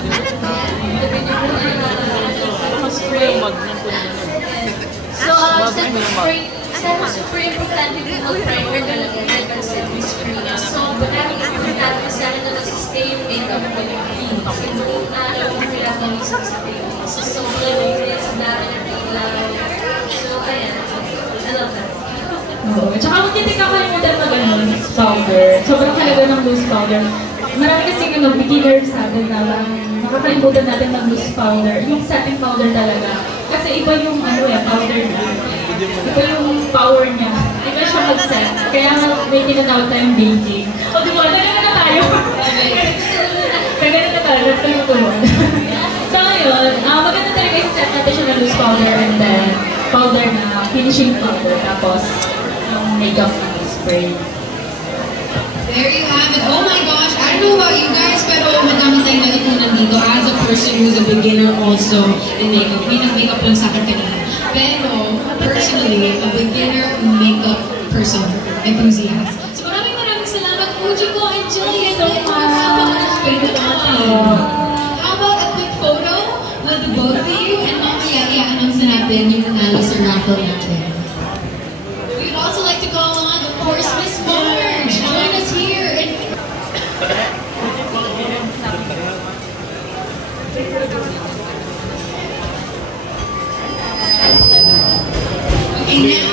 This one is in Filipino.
Ano to? So, super importante din ang primer talaga yung sunscreen. So, importante sa akin na stay yung makeup ko yung clean. Kasi kung hirap na yung sunscreen. So, sobrang linis na so, ayan. I love that. Oo. Tsaka kung hindi ka kalimutan loose powder. Sobrang halaga ng loose powder. Marami kasi beginners natin na nakakalimutan natin mag-loose powder. Yung setting powder talaga. Kasi iba yung powder niya. Iba yung power niya. Iba siya mag-set. Kaya may tinatawag tayong baking. O diba, nagana na tayo. Nagana na tayo. Nagtulungan. So ngayon, maganda talaga yung set natin siya na loose powder and then powder na finishing powder. Tapos, makeup spray. There you have it. Oh my gosh, I don't know about you guys, pero madami tayong natutunan dito as a person who's a beginner also in makeup. May nag-makeup lang sa akin kanina. Pero, personally, a beginner makeup person, enthusiast. So maraming salamat, Fujiko and Jillian. How about a quick photo with the both of you? And mamaya, i-announce na natin yung nanalo sa raffle natin. We'd also like to call on, of course, Miss Marge. Join us here in... Okay, now